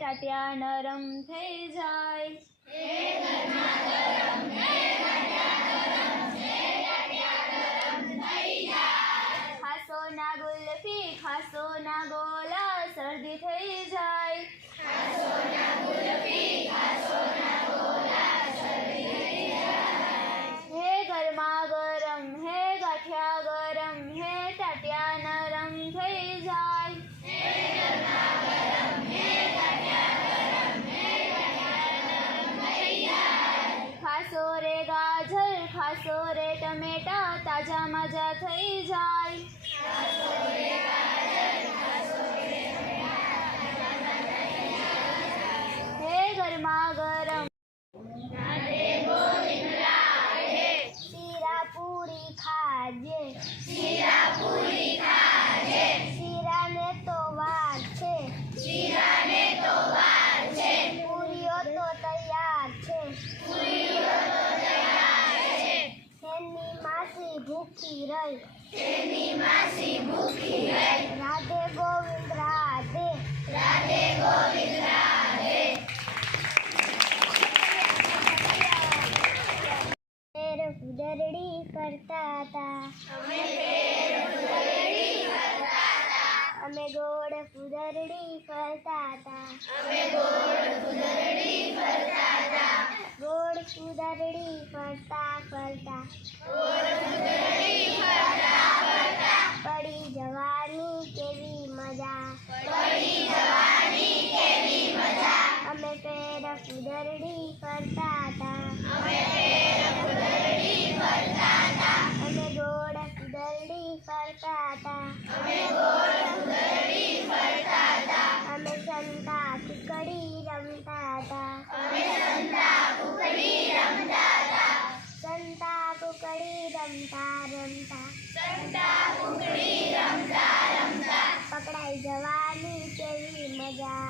टाटिया नरम થઈ જાય ખાસો ના ગુલ્ફી ખાસો ના ગોલા શરદી થઈ જાય હે ગરમા ગરમ હે ગાંઠિયા ગરમ હે टाटिया નરમ થઈ જાય खासो रे गाजर खासो रे टमेटा ताजा मजा થઈ જાય હે ગરમા ગરમ શીરા પૂરી ખાજે શીરાને તો વાર છે પૂરીઓ તો તૈયાર છે એની માસી ભૂખી રહી રાધે ગોવિંદ રાધે પેર ફુદરડી કરતા હતા અમે ગોળ ફુદરડી કરતા હતા ગોળ ફુદરડી કરતા પડી જવાની કેવી મજા અમે પેર ફુદરડી કરતા હતા અમે ગોળ ફુદરડી કરતા હતા અમે સંતા કુકડી રમતા હતા સંતા કુકડી રમતા પકડાઈ જવાની કેવી મજા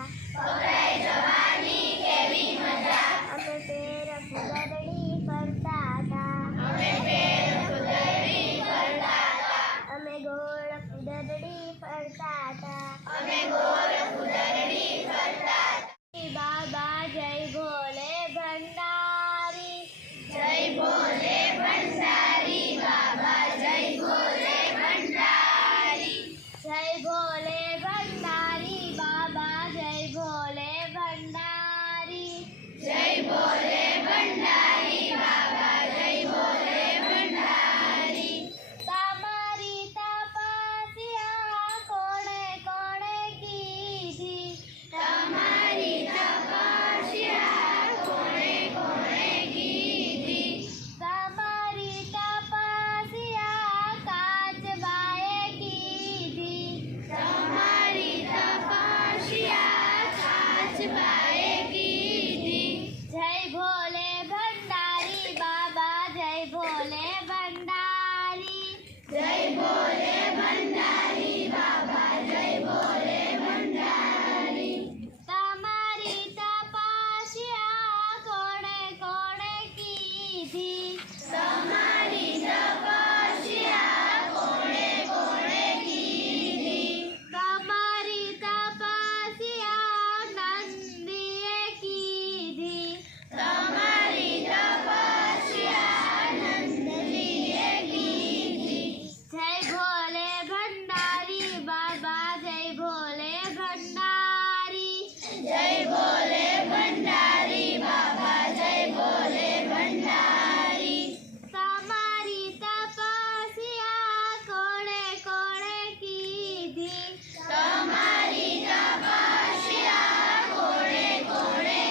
અમે પેર ફુદરડી કરતા હતા અમે ગોળ ફુદરડી કરતા હતા બાબા જય ભોલે ભંડારી જય ભોલે ભંડારી બાબા જય ભોલે ભંડારી જય ભોલે ભંડારી બાબા જય ભોલે ભંડારી જય ભોલે ભંડારી બાબા જય ભોલે ભંડારી તમારી તપસ્યા કોણે કોણે કીધી તમારી તપસ્યા કોણે કીધી તમારી તપસ્યા કાચબાએ કીધી તમારી તપસ્યા કાચબાએ કીધી જય ભોલે ભંડારી બાબા જય ભોલે ભંડારી જય ભોલે ભંડારી બાબા જય ભોલે ભંડારી તમારી તપસ્યા કોણે કોણે કીધી તમારી તપસ્યા કોણે કીધી તમારી તપસ્યા નંદીએ કીધી તમારી તપસ્યા નંદીએ કીધી જય ભોલે ભંડારી બાબા જય ભોલે ભંડારી જય ભોલે ભંડારી બાબા જય ભોલે ભંડારી તમારી તપસ્યા કોણે કોણે કીધી તમારી તપસ્યા કોણે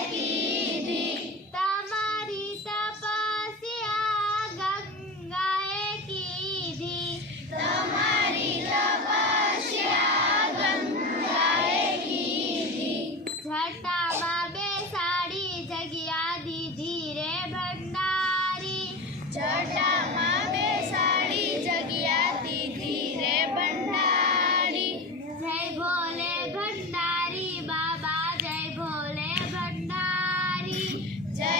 કીધી તમારી તપસ્યા ગંગાએ કીધી તમારી તપસ્યા ગંગાએ કીધી જટામાં બેસાડી જગ્યા દીધી રે ભંડારી જટામાં બેસાડી જગ્યા દીધી રે ભંડારી જય ભોલે ભંડારી બાબા જય ભોલે ભંડારી જય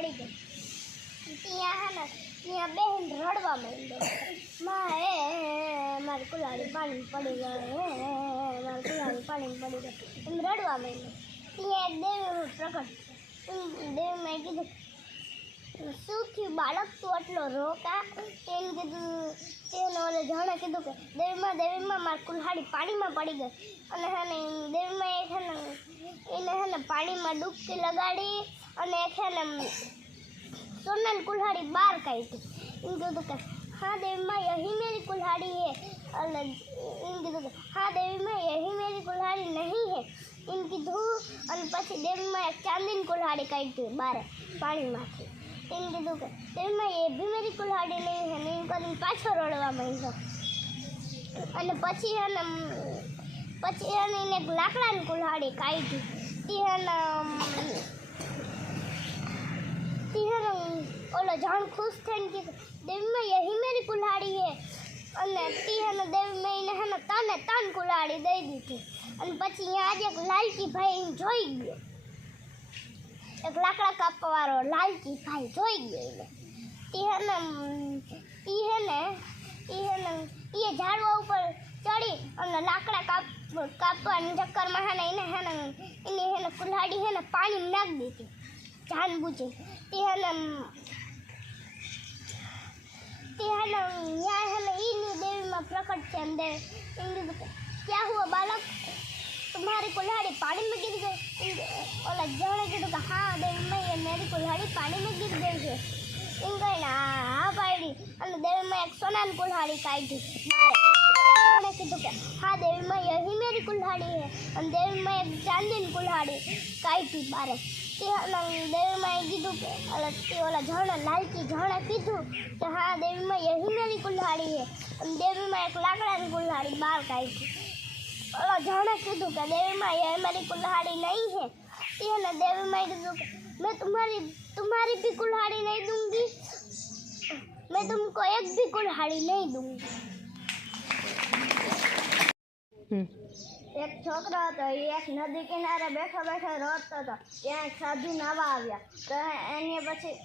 પડી ગઈ. ત્યાં હે ને ત્યાં બેન રડવા માંડ્યો. મારી કુલાડી પાણી પડી ગઈ, મારી કુલાડી પાણી પડી ગઈ એમ રડવા માંડ્યો. ત્યાં એક દેવી પ્રગટ. દેવી મેં કીધું શું થયું બાળક તું આટલો રોકા? તેને કીધું તેને ઓલે જાણે કીધું કે દેવીમાં મારી કુલ્હાડી પાણીમાં પડી ગઈ. અને હે ને દેવીમાં એને હે ને પાણીમાં ડૂબકી લગાડી અને છે ને સોનાની કુલ્હાડી બહાર કાઢી. એમ કીધું કે हाँ देवी माँ यही मेरी कुल्हाड़ी है. हाँ देवी माँ यही मेरी कुल्हाड़ी नहीं है એમ કીધું. અને પછી દેવીમાં એક ચાંદીની કુલ્હાડી કાઢી બહાર પાણીમાંથી. એમ કીધું કે દેવીમાં એ બી મારી કુલ્હાડી નહીં છે ને એમ કરીને પાછો રડવા માંડ્યો. અને પછી એને એને એક લાકડાની કુલ્હાડી કાઢી. ઓલો જાણ ખુશ થઈને કીધું દેવીમાં યહી મેરી કુલ્હાડી હે. અને દેવીમાં એને હે ને ત્રણ કુલ્હાડી દઈ દીધી. અને પછી આજે એક લાલકી ભાઈ જોઈ ગયો. એક લાકડા કાપવાવાળો લાલકી ભાઈ જોઈ ગયો. એ ઝાડવા ઉપર ચડી અને લાકડા કાપવાની ચક્કરમાં હે ને એને કુલ્હાડી હે ને પાણી નાખી દીધી જાનબૂજી. देवी में प्रकट से अंदर क्या हुआ बालक तुम्हारी कुल्हाड़ी पानी में गिर गई. और लज्जा कीधु कि हाँ देवी में ये मेरी कुल्हाड़ी पानी में गिर गई है. એમ કહીને હા પાડી. અને દેવીમાં એક સોનાની કુલ્હાડી કાઢી. મારે કીધું કે હા દેવીમાં યહી મેરી કુલ્હાડી હે. અને દેવીમાં એક ચાંદીની કુલ્હાડી કાઢી બારે. દેવીમાં કીધું કે ઓલા ઝાડા લાલકી ઝાડા કીધું કે હા દેવીમાં યહી મેરી કુલ્હાડી હે. અને દેવીમાં એક લાકડાની કુલ્હાડી બહાર કાઢી. ઓલા ઝાડા કીધું કે દેવીમાં યહ मेरी कुल्हाड़ी नहीं है. देवीમાં કીધું કે मैं तुम्हारी भी कुल्हाड़ी नहीं दूंगी, मैं तुमको एक भी कुल्हाड़ी नहीं दूंगी. एक छोकरो હતો એ એક નદી કિનારે બેઠો રડતો હતો. ત્યાં એક સાધુ નાવા આવ્યા તો એને પછી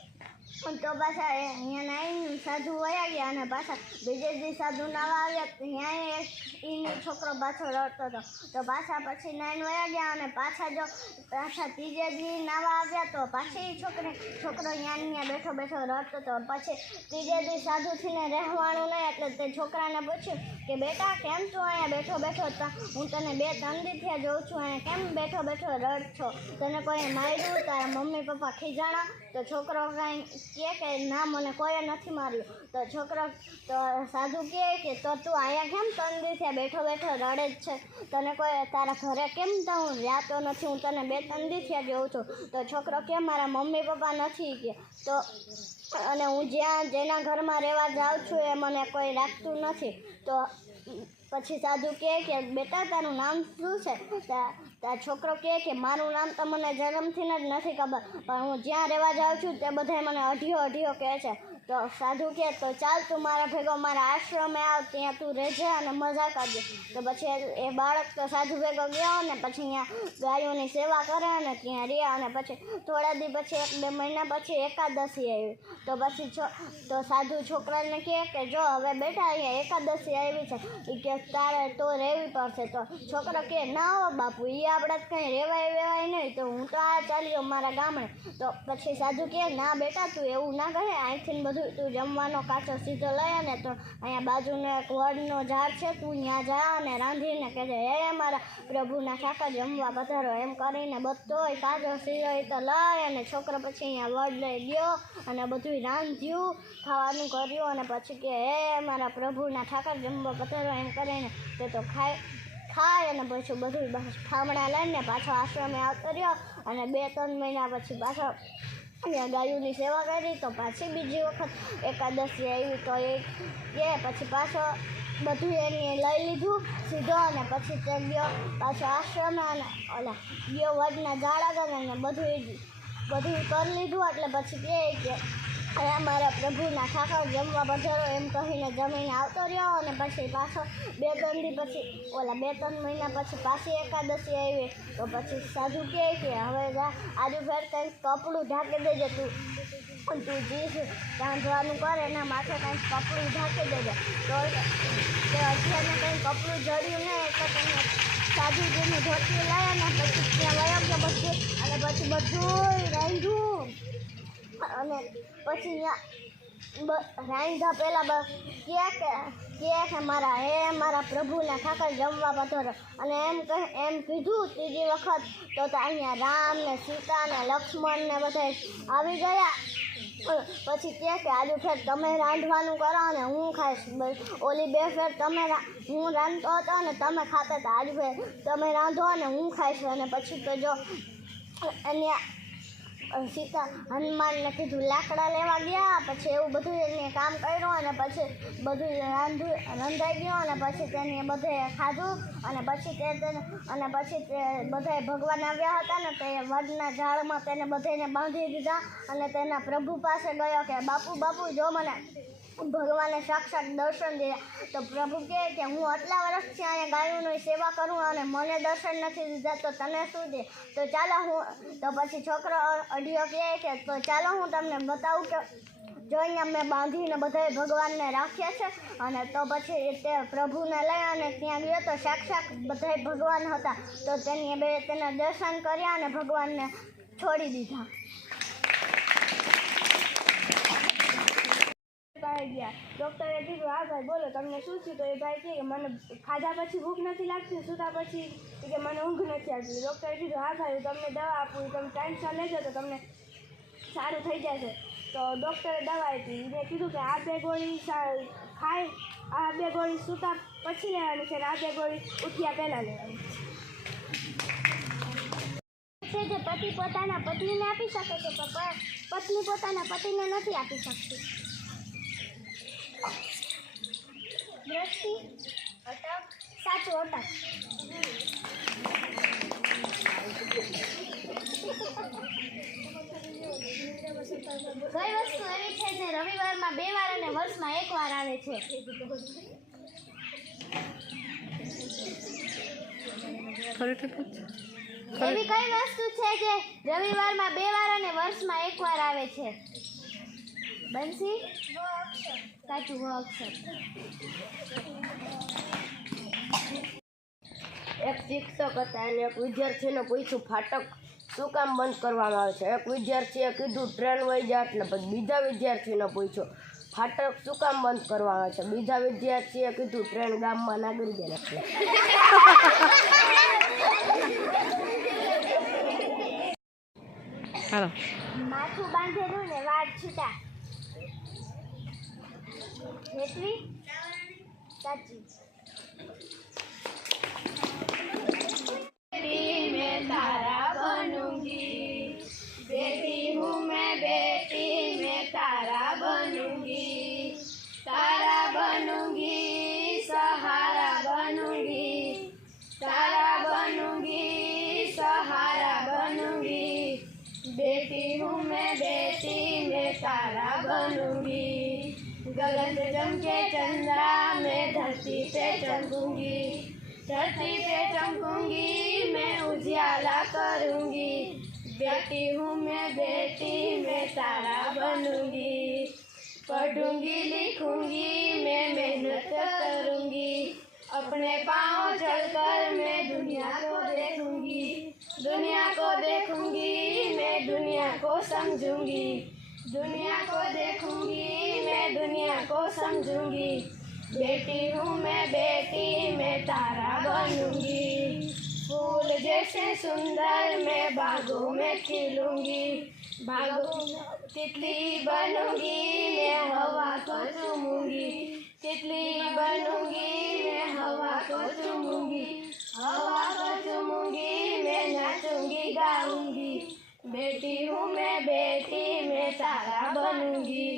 તો પાછા અહીંયા નાઈને સાધુ વયા ગયા. અને પાછા બીજે દી સાધુ નાવા આવ્યા ત્યાં એનો છોકરો પાછો રડતો હતો. તો પાછા પછી નાઈને વયા ગયા. અને પાછા ત્રીજે દી નાવા આવ્યા તો પાછી છોકરો ત્યાં બેઠો રડતો હતો. પછી ત્રીજે દી સાધુથીને રહેવાનું નહીં એટલે તે છોકરાને પૂછ્યું કે બેટા કેમ તું અહીંયા બેઠો હું તને 2-3 દીથી જોઉં છું અને કેમ બેઠો રડ છો? તને કોઈ માર્યું? તારા મમ્મી પપ્પા ખીજાણા? તો છોકરો કાંઈ કે ના મને કોઈ નથી માર્યું. તો સાધુ કહે કે તો તું અહીંયા કેમ 3 દીથી બેઠો રડે જ છે? તને કોઈ તારા ઘરે કેમ તો હું જાતો નથી? હું તને 2-3 દીથી જોઉં છું. તો છોકરો કે મારા મમ્મી પપ્પા નથી કે તો અને હું જેના ઘરમાં રહેવા જાઉં છું એ મને કોઈ રાખતું નથી. તો પછી સાધુ કહે કે બેટા તારું નામ શું છે? તારા છોકરો કહે કે મારું નામ તો મને જન્મથી જ નથી ખબર, પણ હું જ્યાં રહેવા જાઉં છું તે બધાય મને અઢિયો કહે છે. તો સાધુ કહે તો ચાલ તું મારા ભેગો મારા આશ્રમે આવ, ત્યાં તું રહેજે અને મજા કરજે. તો પછી એ બાળક તો સાધુ ભેગો ગયો અને પછી અહીંયા ગાયોની સેવા કરે અને ત્યાં રહ્યા. અને પછી થોડા દી પછી 1-2 મહિના પછી એકાદશી આવી. તો પછી તો સાધુ છોકરાને કહે કે જો હવે બેટા અહીંયા એકાદશી આવી છે એ કે તારે તો રહેવી પડશે. તો છોકરો કહે ના હો બાપુ એ આપણે કંઈ રહેવાય નહીં, તો હું તો આ ચાલ્યો મારા ગામડે. તો પછી સાધુ કહે ના બેટા તું એવું ના કહે, અહીંથી બધું તું જમવાનો કાચો સીધો લઈ અને તો અહીંયા બાજુનો એક વડનો ઝાડ છે તું ત્યાં જા અને રાંધીને કહેજે હે મારા પ્રભુના ઠાકર જમવા પધારો એમ કરીને બધોય કાચો સીધો એ તો લઈ અને છોકરો પછી અહીંયા વડ લઈ ગયો અને બધું રાંધ્યું ખાવાનું કર્યું. અને પછી કે હે મારા પ્રભુના ઠાકર જમવા પધારો એમ કરીને તે તો ખાય અને પછી બધું ઠામણા લઈને પાછો આશ્રમે આવતો રહ્યો. અને 2-3 મહિના પછી પાછો અહીંયા ગાયોની સેવા કરી. તો પાછી બીજી વખત એકાદશી આવી તો એ પછી પાછો બધું એને લઈ લીધું સીધો અને પછી તે ગયો પાછો આશ્રમે અને ઓલા ગયો વડના ઝાડ આગળ અને બધું કરી લીધું. એટલે પછી કહે કે એ મારા પ્રભુના ઠાકર જમવા પધારો એમ કહીને જમીને આવતો રહ્યો. અને પછી પાછો 2-3 દી પછી 2-3 મહિના પછી પાછી એકાદશી આવી. તો પછી સાધુ કહે કે હવે આજુ ફેર કંઈક કપડું ઢાંકી દેજે, તું જે રાંધવાનું કરે એના માથે કંઈક કપડું ઢાંકી દેજે. તો તે અત્યારને કંઈ કપડું જડ્યું ને એટલે તેને સાધુજીની ધોતી લાવ્યા ને પછી ત્યાં વયો ગયો બધું. અને પછી બધું રાંધ્યું. અને પછી રાંધા પહેલાં કે મારા પ્રભુના ઠાકર જમવા પધારો. અને એમ કીધું ત્રીજી વખત તો અહીંયા રામ ને સીતા ને લક્ષ્મણ ને બધા આવી ગયા. પછી કે આજુ ફેર તમે રાંધવાનું કરો ને હું ખાઈશ. ઓલી 2 ફેર હું રાંધતો હતો ને તમે ખાતા હતા. આજુ ફેર તમે રાંધો અને હું ખાઈશ. અને પછી તો જો એને સીતા હનુમાનને કીધું લાકડા લેવા ગયા. પછી એવું બધું એને કામ કર્યું અને પછી બધું રંધાઈ ગયું. અને પછી તેને બધે ખાધું. અને પછી તે બધાએ ભગવાન આવ્યા હતા ને તે વડના ઝાડમાં તેને બધાને બાંધી દીધા. અને તેના પ્રભુ પાસે ગયો કે બાપુ જો મને ભગવાને સાક્ષાત દર્શન દીધા. તો પ્રભુ કહે કે હું આટલા વર્ષથી અહીંયા ગાયોની સેવા કરું અને મને દર્શન નથી દીધા, તો તને શું દે? તો ચાલો તો પછી છોકરો અઢિયો કહે કે તો ચાલો હું તમને બતાવું કે જો અહીંયા મેં બાંધીને બધાએ ભગવાનને રાખ્યા છે. અને તો પછી તે પ્રભુને લઈ અને ત્યાં ગયો તો સાક્ષાત બધાએ ભગવાન હતા. તો તેના દર્શન કર્યા અને ભગવાનને છોડી દીધા. ગયા ડૉક્ટરે કીધું હા ભાઈ બોલો તમને શું થયું? તો એ ભાઈ કહે કે મને ખાધા પછી ભૂખ નથી લાગતી, સૂતા પછી કે મને ઊંઘ નથી આવતી. ડૉક્ટરે કીધું હા ભાઈ તમને દવા આપું, તમે ટાઈમસર લેજો તો તમને સારું થઈ જશે. તો ડૉક્ટરે દવા આપી. એને કીધું કે આ 2 ગોળી ખાય, આ 2 ગોળી સૂતા પછી લેવાની છે, આ 2 ગોળી ઉઠ્યા પહેલાં લેવાની છે. જે પતિ પોતાના પત્નીને આપી શકે છે પણ પત્ની પોતાના પતિને નથી આપી શકતી. દ્રષ્ટિ અટક સાચું અટક. કઈ વસ્તુ એવી છે જે રવિવારમાં 2 વાર અને વર્ષમાં 1 વાર આવે છે? એવી કઈ વસ્તુ છે જે રવિવારમાં 2 વાર અને વર્ષમાં 1 વાર આવે છે? બંસી સાચું અક્ષર. એક શિક્ષક હતા અને એક વિદ્યાર્થીને પૂછ્યું ફાટક શું કામ બંધ કરવામાં આવે છે? એક વિદ્યાર્થીએ કીધું ટ્રેન વહી જાય એટલે. પછી બીજા વિદ્યાર્થીને પૂછ્યું ફાટક શું કામ બંધ કરવામાં આવે છે? બીજા વિદ્યાર્થીએ કીધું ટ્રેન ગામમાં ના ગઈ જાય એટલે. માથું બાંધેલું ને વાળ છૂટા. હેતવી સાચી. मैं तारा बनूंगी, बेटी हूँ मैं बेटी मैं तारा बनूंगी, तारा बनूंगी सहारा बनूंगी, तारा बनूंगी सहारा बनूंगी, बेटी हूँ मैं बेटी मैं तारा बनूंगी, गगन पे चमके चंद्रा मैं धरती पे चमकूंगी, धरती पे चमकूंगी मैं उजियाला करूंगी, बेटी हूँ मैं बेटी मैं तारा बनूंगी, पढ़ूंगी लिखूंगी मैं मेहनत करूंगी, अपने पाँव चलकर मैं दुनिया को देखूंगी, दुनिया को देखूंगी मैं दुनिया को समझूंगी, दुनिया को देखूंगी मैं दुनिया को समझूंगी, बेटी हूँ मैं बेटी मैं तारा बनूंगी, फूल जैसे सुंदर मैं बागों में खिलूंगी, बागों तितली बनूंगी मैं हवा को चूमूंगी, तितली बनूंगी मैं हवा को चूमूंगी, हवा को चूमूंगी मैं नाचूंगी गाऊंगी, बेटी हूँ मैं बेटी मैं तारा बनूंगी।